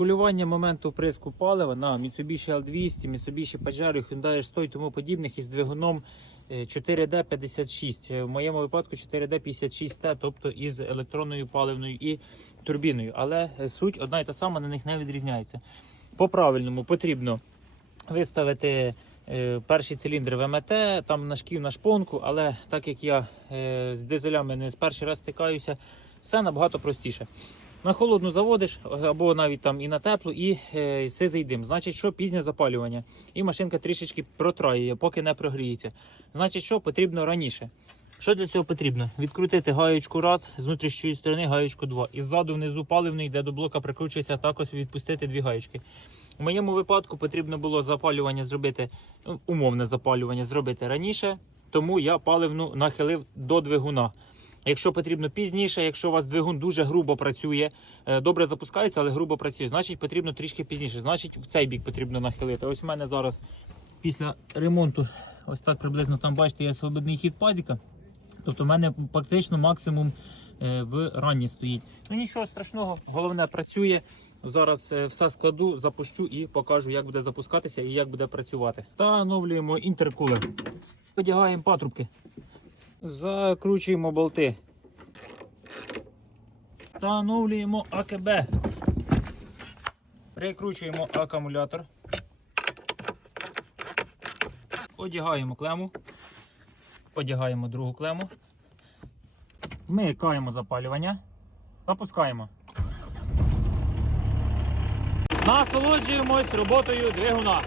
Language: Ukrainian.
Регулювання моменту вприску палива на Mitsubishi L200, Mitsubishi Pajero, Hyundai H100 і тому подібних із двигуном е, 4D56. Е, В моєму випадку 4D56T, тобто із електронною паливною і турбіною. Але е, суть одна і та сама, на них не відрізняється. По правильному потрібно виставити е, перший циліндр ВМТ, там на шків на шпонку, але так як я е, з дизелями не з перший раз стикаюся, все набагато простіше. На холодну заводиш або навіть там і на теплу, і е, сизий дим. Значить, що пізнє запалювання. І машинка трішечки протраює, поки не прогріється. Значить, що потрібно раніше. Що для цього потрібно? Відкрутити гаєчку раз, з внутрішньої сторони гаєчку два. І ззаду внизу паливний, де до блока прикручується, також відпустити дві гаєчки. У моєму випадку потрібно було запалювання зробити, ну, умовне запалювання зробити раніше, тому я паливну нахилив до двигуна. Якщо потрібно пізніше, якщо у вас двигун дуже грубо працює, е, добре запускається, але грубо працює, значить потрібно трішки пізніше. Значить, в цей бік потрібно нахилити. Ось у мене зараз після ремонту, ось так приблизно там бачите, є свободний хід пазіка. Тобто, в мене практично максимум е, в ранні стоїть. Ну нічого страшного, головне працює. Зараз е, все складу, запущу і покажу, як буде запускатися і як буде працювати. Та оновлюємо інтеркулер. Одягаємо патрубки. Закручуємо болти. Встановлюємо АКБ. Прикручуємо акумулятор. Одягаємо клему. Одягаємо другу клему. Вмикаємо запалювання. Запускаємо. Насолоджуємось роботою двигуна.